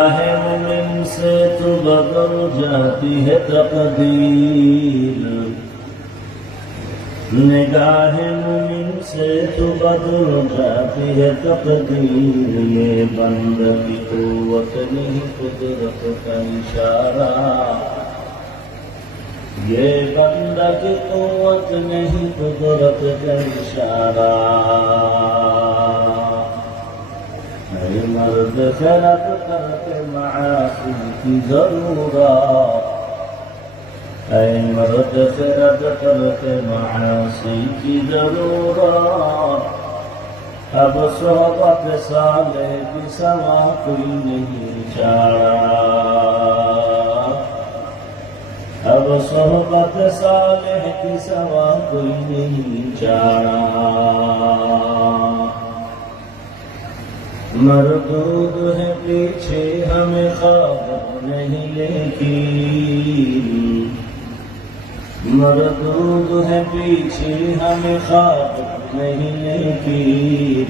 मुमिन से तो बदल जाती है तकदीर, निगाह मुमिन से तो बदल जाती है तकदीर। ये बंद की कुव्वत नहीं कुदरत का इशारा, ये बंद की कुव्वत नहीं कुदरत का इशारा। मर्द शरत करके मासी की जरूरत, मर्द शरत करके मासी की जरूरत। अब सोहबत साले की समा कोई नहीं चारा, अब सोहबत साले की समा कोई नहीं चारा। मरदूद है पीछे हमें खबर नहीं लेकिन, मरदूद है पीछे हमें खबर नहीं लेकिन।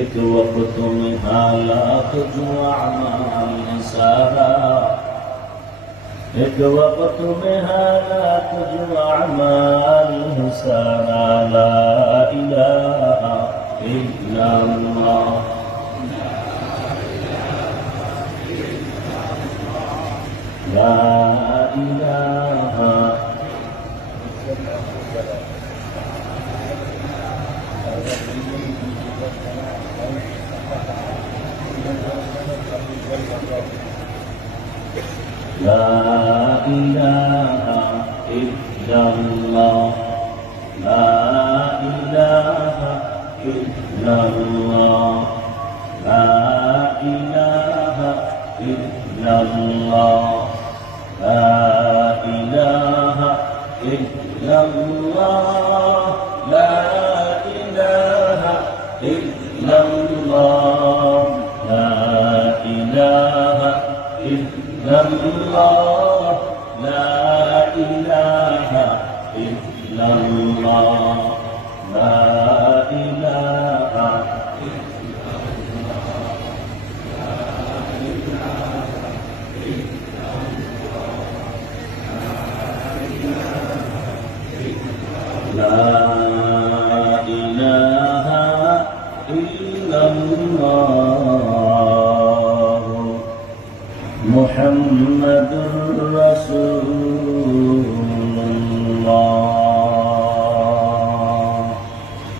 एक वक्त में हालात जो अमाल सारा, एक वक्त में हालात जो अमाल सारा। ला इलाहा इल्लल्लाह, ला इलाहा ला इलाहा इल्लल्लाह, ला इलाहा इल्लल्लाह, ला इलाहा इल्लल्लाह, ला इलाहा इल्लल्लाह, ला इलाहा इल्लल्लाह, ला इलाहा इल्लल्लाह, ला इलाहा इल्लल्लाह, ला इलाहा ला इलाहा इल्लल्लाह, मुहम्मदुर रसूलुल्लाह।